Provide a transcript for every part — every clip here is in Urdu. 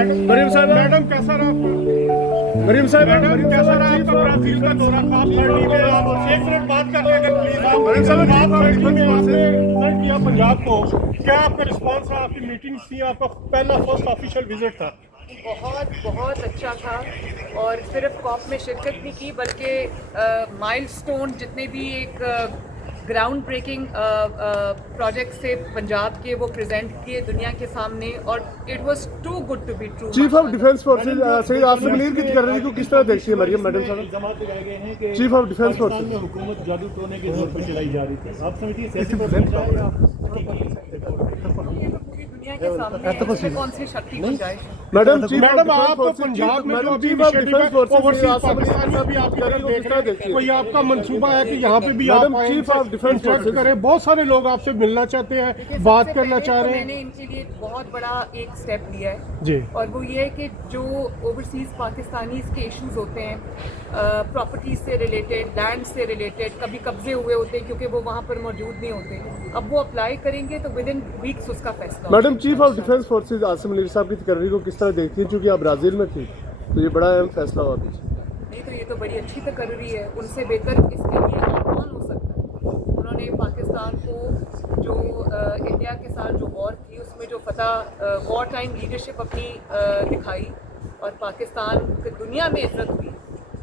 مریم صاحب میڈم کیسا رہا مریم صاحب میڈم کیسا رہا آپ کا برازیل کا دورہ خاص لڑکی میں آپ ایک منٹ بات کر لیں گے پلیز آپ مریم صاحب آپ لڑکی میں آپ نے رپرزینٹ کیا پنجاب کو کیا آپ کا رسپانس رہا آپ کی میٹنگز تھی آپ کا پہلا فرسٹ آفیشیل وزٹ تھا بہت اچھا تھا اور صرف کاپ میں شرکت نہیں کی بلکہ مائل سٹون جتنے بھی ایک گراؤنڈ بریکنگ پروجیکٹ سے پنجاب کے وہ پریزنٹ کیے دنیا کے سامنے اور it was too good to be true. Chief of defence forces Syed Asim Munir کی تقرری کو کس طرح دیکھتی ہے مریم میڈم صاحب؟ الزامات لگائے گئے ہیں کہ چیف آف ڈیفینس فورسز میں حکومت جادو ٹونے کے طور پر چلائی جا رہی تھی آپ سمجھتی ہیں سیاسی طور پر دنیا کے سامنے اس میں کون سی شکتی گنجائش ہے؟ میڈم آپ کو پنجاب میں جو ابھی انیشیٹو ہے اوورسیز پاکستانی بھی آپ کی طرف دیکھ رہے ہیں کوئی آپ کا منصوبہ ہے کہ یہاں پہ بھی آپ چیف آف ڈیفینس فورسز کریں بہت سارے لوگ آپ سے ملنا چاہتے ہیں بات کرنا چاہ رہے ہیں. میں نے ان کے لیے بہت بڑا ایک سٹیپ لیا ہے جی اور وہ یہ ہے کہ جو اوورسیز پاکستانیز کے ایشوز ہوتے ہیں پراپرٹیز سے ریلیٹڈ لینڈ سے ریلیٹڈ کبھی قبضے ہوئے ہوتے ہیں کیونکہ وہ وہاں پر موجود نہیں ہوتے اب وہ اپلائی کریں گے تو ود ان ویکس اس کا فیصلہ madam chief of defence forces Asim Munir صاحب کی تقرری کو کس طرح دیکھتی ہیں چونکہ آپ برازیل میں تھی تو یہ بڑا اہم فیصلہ ہوا پیچھے نہیں تو یہ تو بڑی اچھی تقرری ہے ان سے بہتر اس کے لیے اور کون ہو سکتا ہے انہوں نے پاکستان کو جو انڈیا کے ساتھ جو وار تھی اس میں جو فتح وار ٹائم لیڈرشپ اپنی دکھائی اور پاکستان کی دنیا میں عزت ہوئی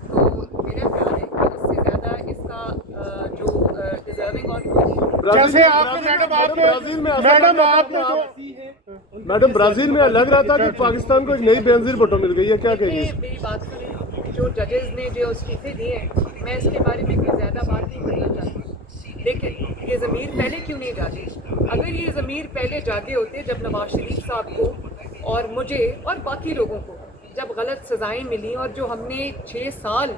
تو میرا خیال ہے کہ اس سے زیادہ اس کا جو ڈیزرونگ اور جیسے آپ میڈم برازیل میں لگ رہا تھا کہ پاکستان کو ایک نئی بے نظیر بھٹو مل گئی ہے کیا کہیں گے میری بات سنیں جو ججز نے جو استعفے دیے ہیں میں اس کے بارے میں کوئی زیادہ بات نہیں کرنا چاہتی لیکن یہ ضمیر پہلے کیوں نہیں جاگے اگر یہ ضمیر پہلے جاگے ہوتے جب نواز شریف صاحب کو اور مجھے اور باقی لوگوں کو جب غلط سزائیں ملی اور جو ہم نے 6 سال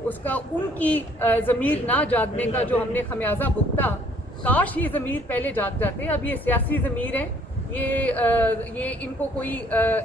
اس کا ان کی ضمیر نہ جاگنے کا جو ہم نے خمیازہ بھگتا کاش یہ ضمیر پہلے جاگ جاتے اب یہ سیاسی ضمیر ہے یہ ان کو کوئی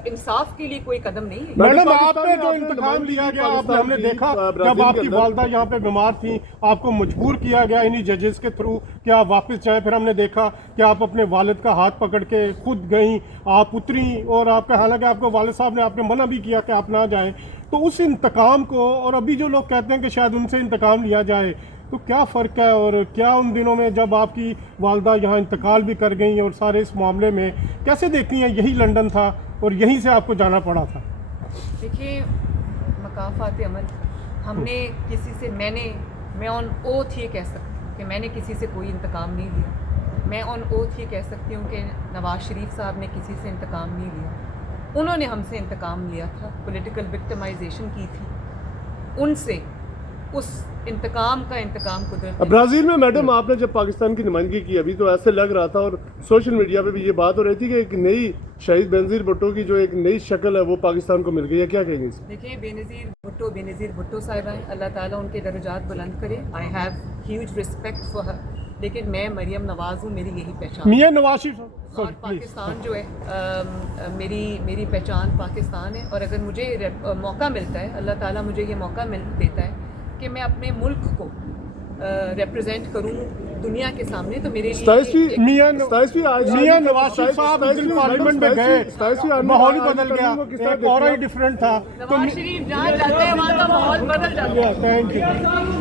انصاف کے لیے کوئی قدم نہیں ہے. میڈم آپ نے جو انتقام لیا گیا ہم نے دیکھا جب آپ کی والدہ یہاں پہ بیمار تھیں آپ کو مجبور کیا گیا انہی ججز کے تھرو کہ آپ واپس جائیں پھر ہم نے دیکھا کہ آپ اپنے والد کا ہاتھ پکڑ کے خود گئیں آپ اتریں اور آپ کا حالانکہ آپ کو والد صاحب نے آپ نے منع بھی کیا کہ آپ نہ جائیں تو اس انتقام کو اور ابھی جو لوگ کہتے ہیں کہ شاید ان سے انتقام لیا جائے تو کیا فرق ہے اور کیا ان دنوں میں جب آپ کی والدہ یہاں انتقال بھی کر گئیں اور سارے اس معاملے میں کیسے دیکھتی ہیں یہی لندن تھا اور یہیں سے آپ کو جانا پڑا تھا؟ دیکھیے مقافات عمل ہم نے کسی سے میں آن اوتھ یہ کہہ سکتی ہوں کہ میں نے کسی سے کوئی انتقام نہیں لیا میں آن اوتھ یہ کہہ سکتی ہوں کہ نواز شریف صاحب نے کسی سے انتقام نہیں لیا انہوں نے ہم سے انتقام لیا تھا پولیٹیکل وکٹمائزیشن کی تھی ان سے اس انتقام قدرت برازیل میں میڈم آپ نے جب پاکستان کی نمائندگی کی ابھی تو ایسے لگ رہا تھا اور سوشل میڈیا پہ بھی یہ بات ہو رہی تھی کہ ایک نئی شہید بے نظیر بھٹو کی جو ایک نئی شکل ہے وہ پاکستان کو مل گئی ہے کیا کہیں گے؟ دیکھیے بے نظیر بھٹو صاحبہ ہیں اللہ تعالیٰ ان کے درجات بلند کرے I have huge respect for her لیکن میں مریم نواز ہوں میری یہی پہچان میاں نواز شریف اور پاکستان جو ہے میری پہچان پاکستان ہے اور اگر مجھے موقع ملتا ہے اللہ تعالیٰ مجھے یہ موقع دیتا ہے کہ میں اپنے ملک کو ریپرزینٹ کروں دنیا کے سامنے تو میرے لیے میاں نواز شریف صاحب اس دن پارلیمنٹ میں گئے ماحول ہی بدل گیا ایک اور ہی ڈفرینٹ تھا نواز شریف جہاں جاتے ہیں وہاں کا ماحول بدل جاتا ہے. Thank you.